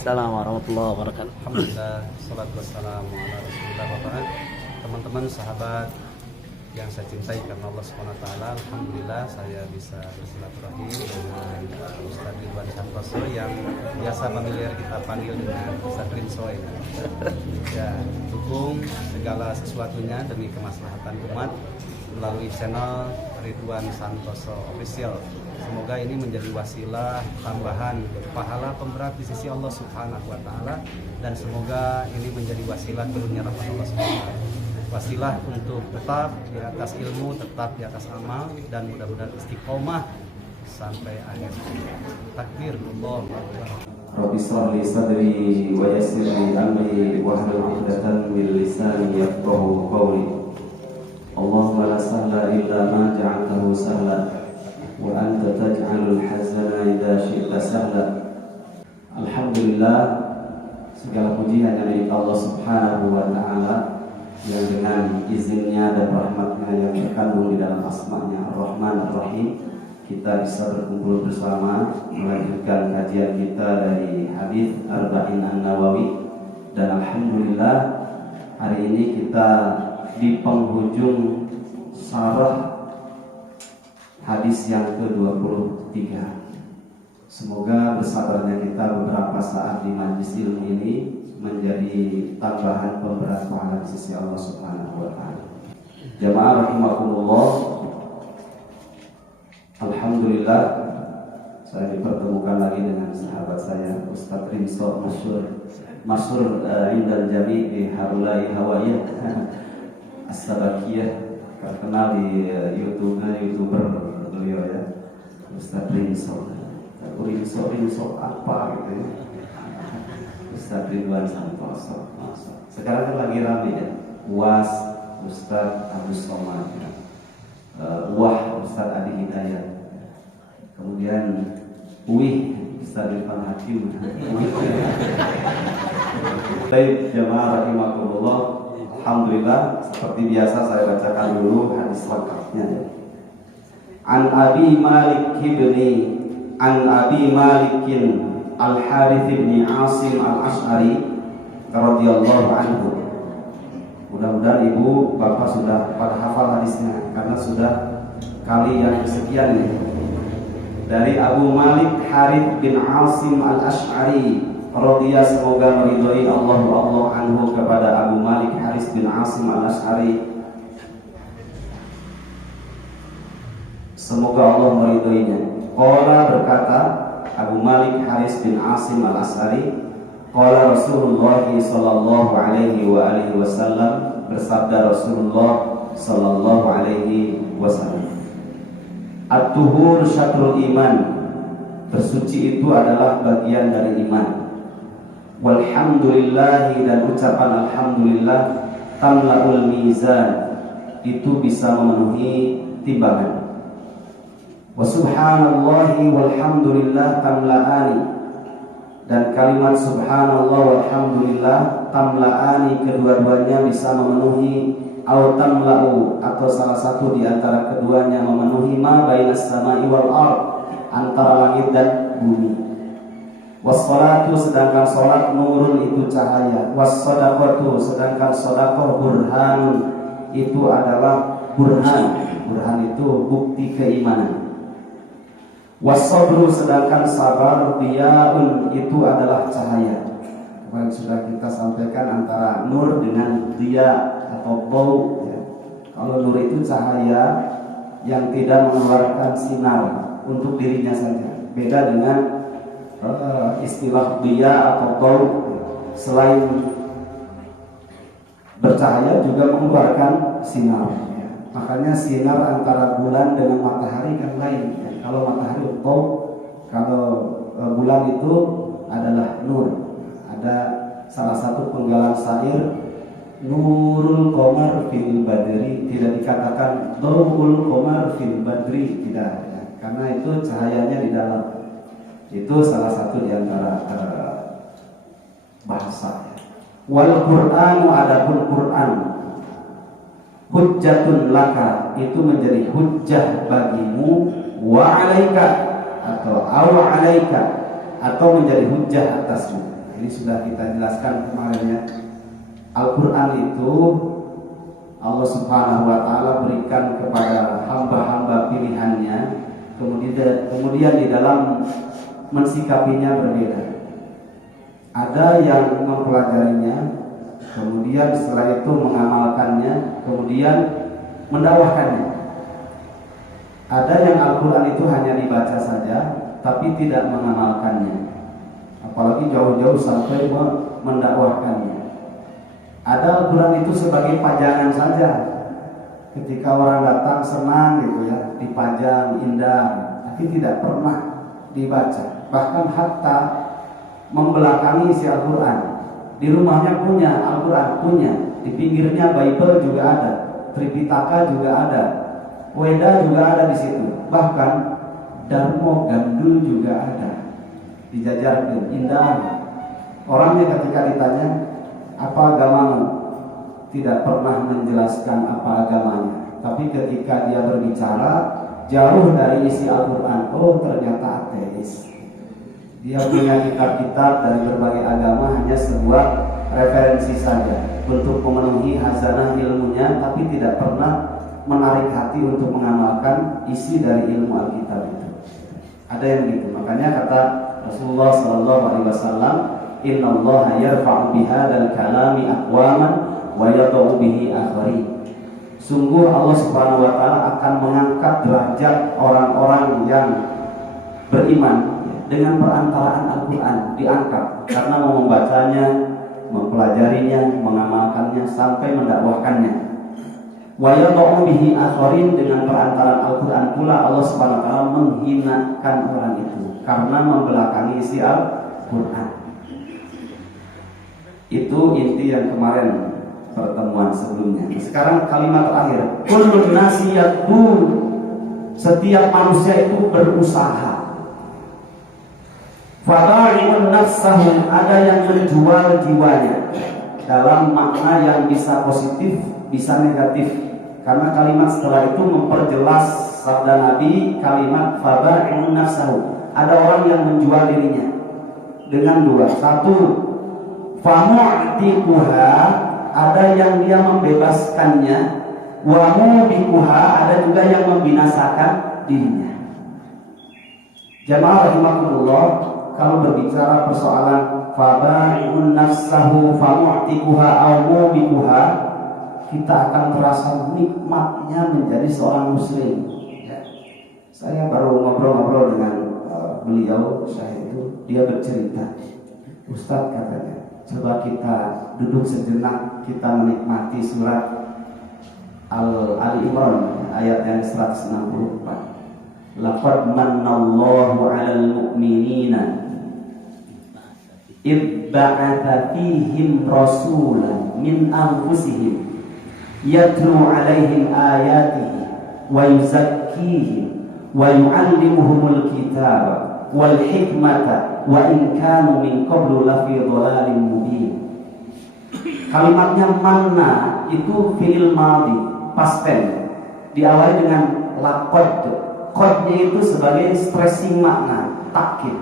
Waalaikumsalam warahmatullahi wabarakatuh. Alhamdulillah, salatu wassalamu ala rasulillah wa ba'd. Teman-teman sahabat yang saya cintai karena Allah SWT, alhamdulillah saya bisa bersilaturahmi dengan Ustaz Ridwan Santoso yang biasa familiar kita panggil dengan Ustaz Rinsoy. Ya, dukung segala sesuatunya demi kemaslahatan umat melalui channel Ridwan Santoso Official. Semoga ini menjadi wasilah tambahan pahala pemberat di sisi Allah Subhanahu wa taala, dan semoga ini menjadi wasilah turunnya rahmat Allah Subhanahu wa taala. Wasilah untuk tetap di atas ilmu, tetap di atas amal, dan mudah-mudahan istiqomah sampai akhir. Takbir, Allahu Akbar. Rabbi shrah li sadri wa yassir li amri wahlul 'uqdatam min lisani yafqahu qawli. Allahumma la sahla illa ma ja'altahu sahla wa anta taj'alul hazana idza syi'ta sahla. Alhamdulillah, segala puji hanya milik Allah Subhanahu wa taala yang dengan izinnya dan rahmatnya yang terkandung di dalam asma-Nya Ar-Rahman Ar-Rahim, kita bisa berkumpul bersama melanjutkan kajian kita dari hadis Arba'in An-Nawawi. Dan alhamdulillah, hari ini kita di penghujung syarah hadis yang ke-23. Semoga bersabarnya kita beberapa saat di majlis ilmu ini menjadi tambahan pemberat pahala di sisi Allah Subhanahu wa taala. Jamaah rahimakumullah, alhamdulillah saya dipertemukan lagi dengan sahabat saya Ustaz Rinso, masyhur indal jami di Harulai Hawaya As-Sabakiyah, terkenal di YouTuber beliau ya, Ustaz Rinso. Rinso apa gitu ya, Ustaz Ridwan Santoso. Sekarang kan lagi rame ya, UAS Ustaz Abdus Somad, Wah Ustaz Adi Hidayat, kemudian UIH Ustaz Irfan Hakim. Baik jamaah rahimakumullah, alhamdulillah seperti biasa saya bacakan dulu hadis lengkapnya ya. An Abi Malikin Al-Harith bin Asim Al-Ash'ari radhiyallahu anhu. Mudah-mudahan ibu bapak sudah pada hafal hadisnya karena sudah kali yang kesekian ini. Dari Abu Malik Harith bin Asim Al-Ash'ari radhiyallahu, semoga meridhai Allah anhu kepada Abu Malik Harith bin Asim Al-Ash'ari, semoga Allah meridhoinya. Qala, berkata Abu Malik Haris bin Asim Al-Ash'ari, qala Rasulullah sallallahu alaihi wa alihi wasallam, bersabda Rasulullah sallallahu alaihi wasallam, at-tuhur syatrul iman, bersuci itu adalah bagian dari iman. Walhamdulillahi, dan ucapan alhamdulillah, tamla'ul mizan, itu bisa memenuhi timbangan. Wa subhanallahi walhamdulillah tamla'ani, dan kalimat subhanallah walhamdulillah tamla'ani, kedua-duanya bisa memenuhi, au tamla'u, atau salah satu di antara keduanya memenuhi, ma bainas sama'i wal ard, antara langit dan bumi. Wassalatu, sedangkan salat, nurun, itu cahaya. Wassadaqatu, sedangkan sedekah, burhanun, itu adalah burhan. Burhan itu bukti keimanan. Wassabru, sedangkan sabar, diyaun, itu adalah cahaya. Kemarin sudah kita sampaikan antara nur dengan diya atau bau ya. Kalau nur itu cahaya yang tidak mengeluarkan sinar untuk dirinya saja, beda dengan istilah diya atau bau, selain bercahaya juga mengeluarkan sinar ya. Makanya sinar antara bulan dengan matahari kan lain ya. Kalau matahari utuh, kalau bulan itu adalah nur. Ada salah satu penggalan syair, nurul qamar fil badri, tidak dikatakan daul qamar fil badri, tidak ya. Karena itu cahayanya di dalam. Itu salah satu di antara bahasa ya. Wal Qur'anu, adapun Qur'an, hujjatun laka, itu menjadi hujjah bagimu, wa alaika, atau aw alaika, atau menjadi hujjah atasmu. Ini sudah kita jelaskan kemarin ya. Al-Quran itu Allah Subhanahu wa Ta'ala berikan kepada hamba-hamba pilihannya, kemudian di dalam mensikapinya berbeda. Ada yang mempelajarinya, kemudian setelah itu mengamalkannya, kemudian mendakwahkannya. Ada yang Al-Quran itu hanya dibaca saja, tapi tidak mengamalkannya, apalagi jauh-jauh sampai mendakwahkannya. Ada Al-Quran itu sebagai pajangan saja, ketika orang datang senang gitu ya, dipajang indah, tapi tidak pernah dibaca. Bahkan hatta membelakangi isi Al-Quran. Di rumahnya punya Al-Quran, punya. Di pinggirnya Bible juga ada, Tripitaka juga ada, Weda juga ada di situ. Bahkan Darmo Gandul juga ada, dijajarkan indah. Orangnya ketika ditanya apa agamamu, tidak pernah menjelaskan apa agamanya. Tapi ketika dia berbicara jauh dari isi Al-Quran, oh ternyata ateis. Dia punya kitab-kitab dari berbagai agama hanya sebuah referensi saja untuk memenuhi hazanah ilmunya, tapi tidak pernah menarik hati untuk mengamalkan isi dari ilmu Alkitab itu. Ada yang gitu. Makanya kata Rasulullah SAW, Inna Allah yarfa'u bihadzal kalami aqwaman wa yadau bihi akharin. Sungguh Allah Subhanahu wa Ta'ala akan mengangkat derajat orang-orang yang beriman dengan perantaraan Al-Quran, diangkat karena mau membacanya, mempelajarinya, mengamalkannya sampai mendakwahkannya. Wa yadau bihi akharin, dengan perantaraan Al-Quran pula Allah Subhanahu wa Ta'ala menghinakan orang itu karena membelakangi isi Al-Quran. Itu inti yang kemarin pertemuan sebelumnya. Sekarang kalimat terakhir, kullun nasi yaqul, setiap manusia itu berusaha. Fadai'un nafsahu, ada yang menjual jiwanya, dalam makna yang bisa positif, bisa negatif. Karena kalimat setelah itu memperjelas sabda Nabi, kalimat fadai'un nafsahu. Ada orang yang menjual dirinya dengan dua. Satu, famu'tiquha, ada yang dia membebaskannya. Wa mubiquha, ada juga yang membinasakan dirinya. Jamaah rahimakumullah, kalau berbicara persoalan fadai'un nafsahu famu'tiquha aw mubiquha, kita akan terasa nikmatnya menjadi seorang muslim. Ya. Saya baru ngobrol-ngobrol dengan beliau, saya itu, dia bercerita, Ustadz katanya, coba kita duduk sejenak, kita menikmati surat Ali Imran ayat yang 164. Laqad mannallahu 'alal mu'minina id ba'atha fihim rasulan min anfusihim yatlu 'alaihim ayatihi wa yuzakkihim wa yu'allimuhumul kitaba wal hikmata wa in kanu min qablu lafi dhalalin mubin. Kalimatnya manna itu fi'il madhi, past tense, diawali dengan laqad. Qadnya itu sebagai stressing makna, takkid.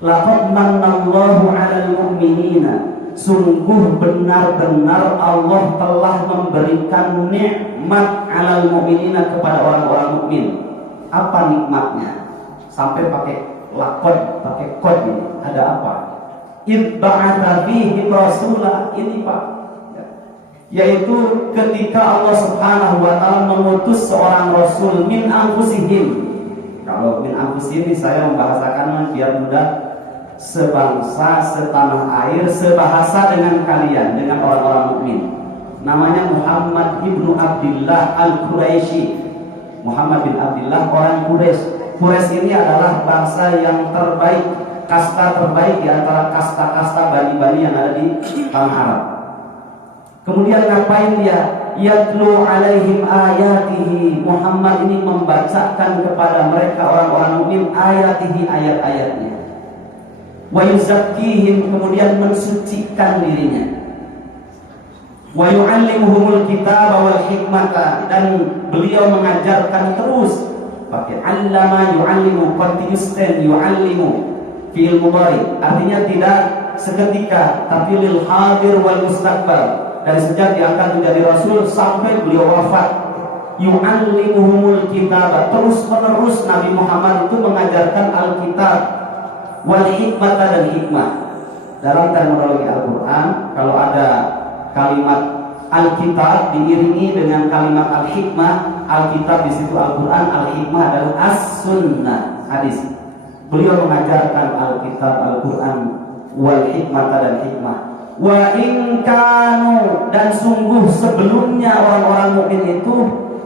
Laqad mannallahu 'alal mu'minina, sungguh benar-benar Allah telah memberikan nikmat 'alal mu'minina kepada orang-orang mukmin. Apa nikmatnya? Sampai pakai laqad, pakai qad ini. Ada apa? Id ba'atha fihim rasula, ini Pak. Yaitu ketika Allah Subhanahu wa Ta'ala mengutus seorang rasul min anfusihim. Kalau min anfusihim saya membahasakan biar mudah, sebangsa, setanah air, sebahasa dengan kalian, dengan orang-orang mukmin. Namanya Muhammad ibnu Abdullah al-Quraisy. Muhammad bin Abdullah orang Quraisy. Quraisy ini adalah bangsa yang terbaik, kasta terbaik di antara kasta-kasta bani-bani yang ada di tanah Arab. Kemudian ngapain dia? Yatlu 'alaihim ayatihi. Muhammad ini membacakan kepada mereka orang-orang mukmin ayatihi, ayat-ayatnya. Wa yuzakkihim, kemudian mensucikan dirinya. Wa yu'allimuhumul kitaba wal hikmata, dan beliau mengajarkan terus pakai allama yu'allimu, continuous tense yu'allimu, fi'il mudhari, artinya tidak seketika, tapi lil hadir wal mustaqbal. Dari sejak diangkat menjadi rasul sampai beliau wafat, yu'allimuhumul kitab, terus menerus Nabi Muhammad itu mengajarkan Alkitab wal hikmah dan hikmah. Dalam terminologi Al-Quran, kalau ada kalimat Alkitab diiringi dengan kalimat Al-Hikmah, Alkitab di situ Al-Quran, Al-Hikmah adalah As-Sunnah, hadis. Beliau mengajarkan Alkitab, Al-Quran, wal hikmah dan hikmah. Wa in kanu, dan sungguh sebelumnya orang-orang mukmin itu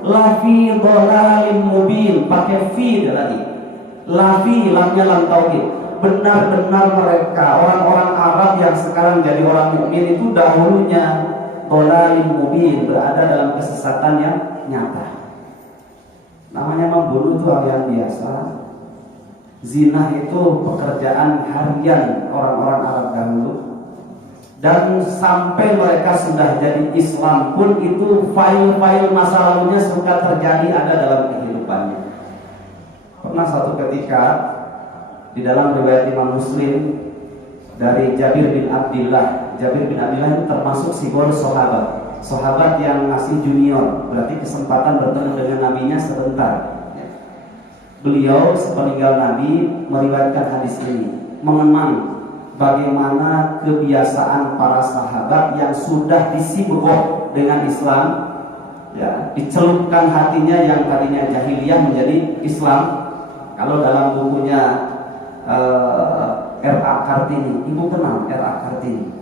lafi dhalalim mubin, pakai fi lagi. Lafi, lamnya lam tauhid. Benar-benar mereka orang-orang Arab yang sekarang jadi orang mukmin itu dahulunya dhalalim mubin, berada dalam kesesatan yang nyata. Namanya membunuh itu hal yang biasa. Zina itu pekerjaan harian orang-orang Arab dahulu. Dan sampai mereka sudah jadi Islam pun itu file-file masa lalunya suka terjadi ada dalam kehidupannya. Pernah suatu ketika di dalam riwayat Imam Muslim dari Jabir bin Abdillah. Jabir bin Abdillah itu termasuk simbol sahabat. Sahabat yang masih junior, berarti kesempatan bertemu dengan nabinya sebentar. Beliau sepeninggal Nabi meriwayatkan hadis ini, mengenang bagaimana kebiasaan para sahabat yang sudah disibuk dengan Islam, ya, dicelupkan hatinya yang tadinya jahiliyah menjadi Islam. Kalau dalam bukunya R.A. Kartini, ibu kenal R.A. Kartini,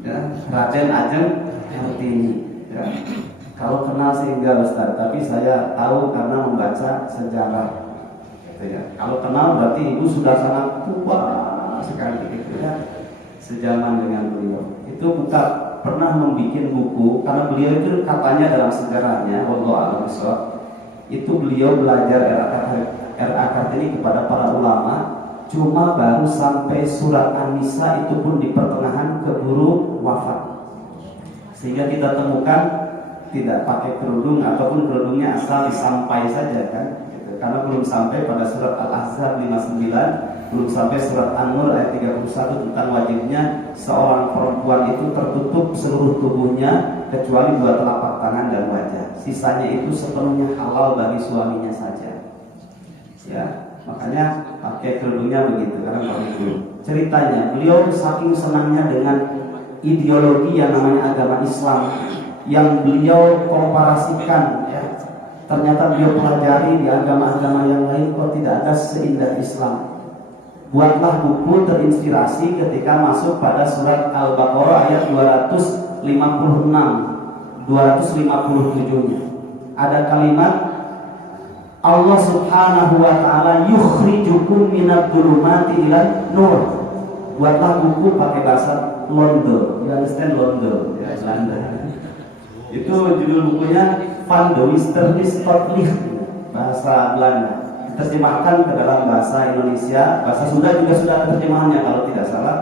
ya, Raden Ajeng Kartini, ya. Kalau kenal sih enggak Ustaz, tapi saya tahu karena membaca sejarah, gitu ya. Kalau kenal berarti ibu sudah sangat tua sekali, gitu ya, sejaman dengan beliau. Itu bukan pernah membuat buku, karena beliau itu katanya dalam sejarahnya, wallahu a'lam bishawab, itu beliau belajar R.A. Kartini kepada para ulama, cuma baru sampai surat An-Nisa itu pun di pertengahan keburu wafat. Sehingga kita temukan tidak pakai kerudung ataupun kerudungnya asal disampai saja kan, gitu. Karena belum sampai pada surat Al-Ahzab 59, belum sampai surat An-Nur ayat 31 tentang wajibnya seorang perempuan itu tertutup seluruh tubuhnya kecuali dua telapak tangan dan wajah. Sisanya itu sepenuhnya halal bagi suaminya saja. Ya, makanya pakai kerudungnya begitu karena begitu. Ceritanya beliau saking senangnya dengan ideologi yang namanya agama Islam yang beliau komparasikan, ya. Ternyata beliau pelajari di agama-agama yang lain kok tidak ada seindah Islam. Buatlah buku terinspirasi ketika masuk pada surat Al-Baqarah ayat 256, 257-nya. Ada kalimat Allah Subhanahu wa taala yukhrijukum minadh dhulumati ilan nur. Buatlah buku pakai bahasa Londo. You understand Londo? Ya, Belanda. Itu judul bukunya Van de Westernis Totlicht, bahasa Belanda. Diterjemahkan ke dalam bahasa Indonesia, bahasa Sunda juga sudah ada terjemahannya kalau tidak salah.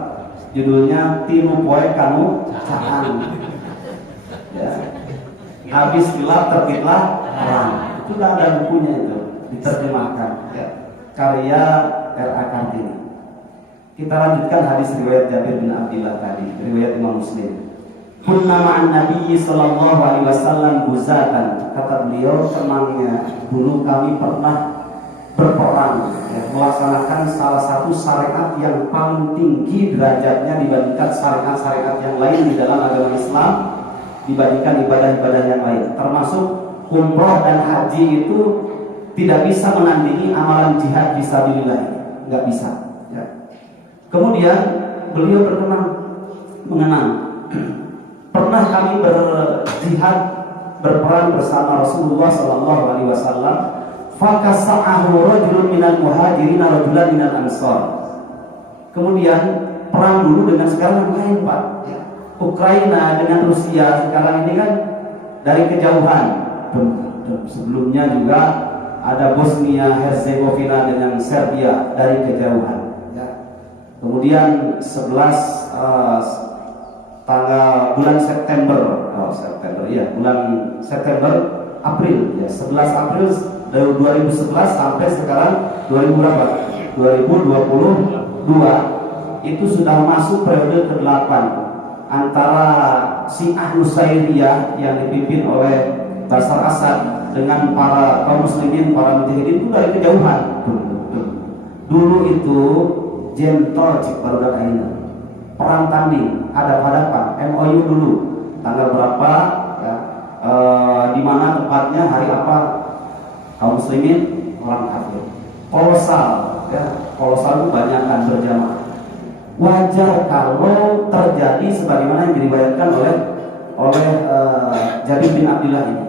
Judulnya Tilu Poe Kanu Caan. Ya. Habis gelap terbitlah terang. Itu sudah ada bukunya itu diterjemahkan, ya. Karya R.A. Kartini. Kita lanjutkan hadis riwayat Jabir bin Abdillah tadi, riwayat Imam Muslim. Kunna ma'an Nabi sallallahu alaihi wasallam buzatan. Kata beliau, tenangnya dulu kami pernah berperang, ya, melaksanakan salah satu syariat yang paling tinggi derajatnya dibandingkan syariat-syariat yang lain di dalam agama Islam, dibandingkan ibadah-ibadah yang lain, termasuk umroh dan haji itu tidak bisa menandingi amalan jihad fisabilillah, nggak bisa. Ya. Kemudian beliau mengenang pernah kami berjihad, berperang bersama Rasulullah Sallallahu Alaihi Wasallam. Fakasa'ahu rajulun minal muhajirin rajulan minal ansar. Kemudian perang dulu dengan sekarang lain, Pak. Ukraina dengan Rusia sekarang ini kan dari kejauhan. Sebelumnya juga ada Bosnia Herzegovina dengan Serbia dari kejauhan. Kemudian 11 tanggal bulan April ya, 11 April dari 2011 sampai sekarang 2020 itu sudah masuk periode ke-8 antara Syiah Nusairiyah yang dipimpin oleh Bashar Asad dengan para kaum muslimin, para mujahidin itu dari kejauhan. Dulu itu gentle cik barudak aina. Perang tanding, hadap-hadapan, MOU dulu. Tanggal berapa ya, di mana tempatnya, hari apa, kaum muslimin, orang kafir. Kolosal ya, kolosal itu banyak kan berjamaah. Wajar kalau terjadi sebagaimana yang diriwayatkan oleh Jabir bin Abdullah ini.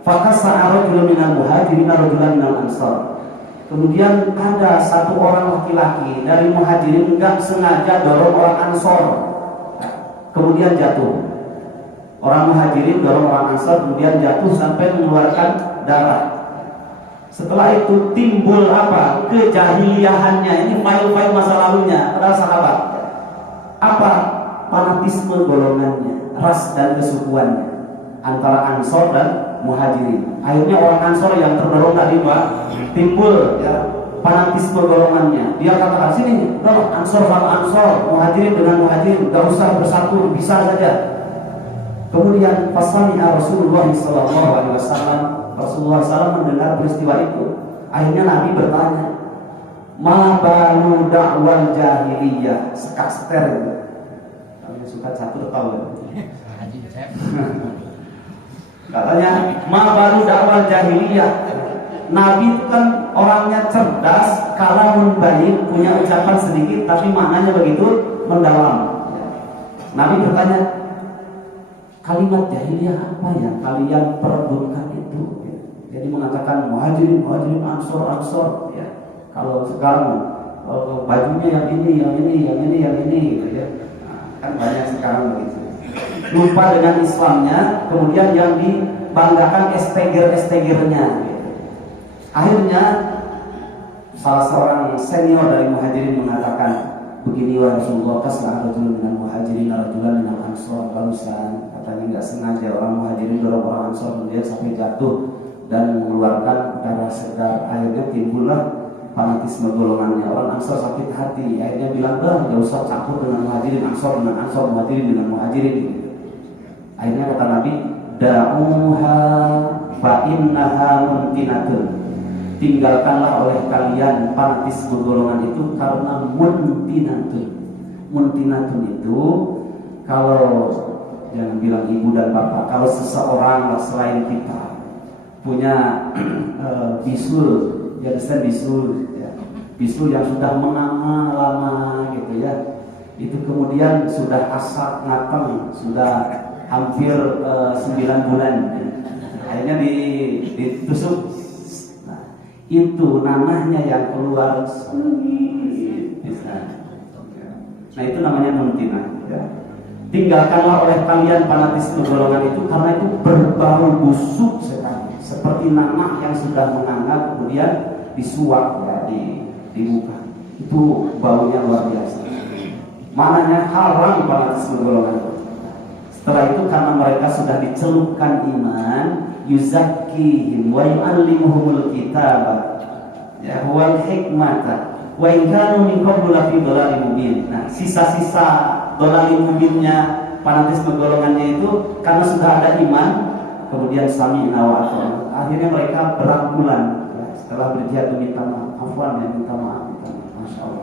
Fakasa rajulun minal muhajirin rajulan minal ansar. Kemudian ada satu orang laki-laki dari muhajirin enggak sengaja dorong orang ansor, kemudian jatuh. Orang muhajirin dorong orang ansor, kemudian jatuh sampai mengeluarkan darah. Setelah itu timbul apa? Kejahiliahannya. Ini file-file masa lalunya para sahabat. Apa? Fanatisme golongannya, ras dan kesukuannya antara ansor dan muhajirin. Akhirnya orang ansor yang terdorong tadi Pak, timbul ya fanatisme golongannya. Dia katakan, sini, toh ansor sama ansor, muhajirin dengan muhajirin, gak usah bersatu, bisa saja. Kemudian pasami'a Rasulullah SAW, Rasulullah SAW mendengar peristiwa itu. Akhirnya Nabi bertanya, ma balu da'wal jahiliyah, sekak-seter itu. Kalian suka catur tahu ya? Katanya, ma balu da'wal jahiliyah. Nabi itu kan orangnya cerdas, kalamun baik, punya ucapan sedikit tapi maknanya begitu mendalam. Nabi bertanya, kalimat jahiliyah apa yang kalian perebutkan itu? Jadi mengatakan muhajirin, ansor ya. Kalau sekarang bajunya yang ini gitu ya. Nah, kan banyak sekarang begitu. Lupa dengan Islamnya, kemudian yang dibanggakan estegernya gitu. Akhirnya salah seorang senior dari muhajirin mengatakan, begini wa Rasulullah, kaslah rajulun minal muhajirin rajulan minal ansor, barusan katanya nggak sengaja orang muhajirin dorong orang ansor, kemudian sampai jatuh dan mengeluarkan darah segar. Akhirnya timbullah fanatisme golongannya. Orang ansor sakit hati, akhirnya bilang, nggak usah campur dengan muhajirin, ansor dengan ansor, muhajirin dengan muhajirin. Akhirnya kata Nabi, da'uha fa innaha muntinatun. Tinggalkanlah oleh kalian fanatisme golongan itu karena muntinatun. Muntinatun itu, kalau jangan bilang ibu dan bapak, kalau seseorang selain kita punya bisul, ya bisul ya. Bisul yang sudah menganga lama gitu ya, itu kemudian sudah asak matang, sudah hampir 9 bulan, akhirnya ditusuk. Nah, itu nanahnya yang keluar bisa. Nah itu namanya muntinah ya. Tinggalkanlah oleh kalian fanatisme golongan itu karena itu berbau busuk sekali, seperti nanah yang sudah menganga kemudian disuap ya di muka. Itu baunya luar biasa. Maknanya haram fanatisme golongan itu. Setelah itu karena mereka sudah dicelupkan iman, yuzakkihim wa yu'allimuhumul kitaba ya wal hikmata wa in kanu min qablu fi dhalalin mubin. Nah, sisa-sisa dhalalin mubinnya fanatisme golongannya itu karena sudah ada iman, kemudian sami'na wa ata'na. Akhirnya mereka berangkulan ya, setelah berjihad minta maaf, afwan ya, minta maaf. Masya Allah.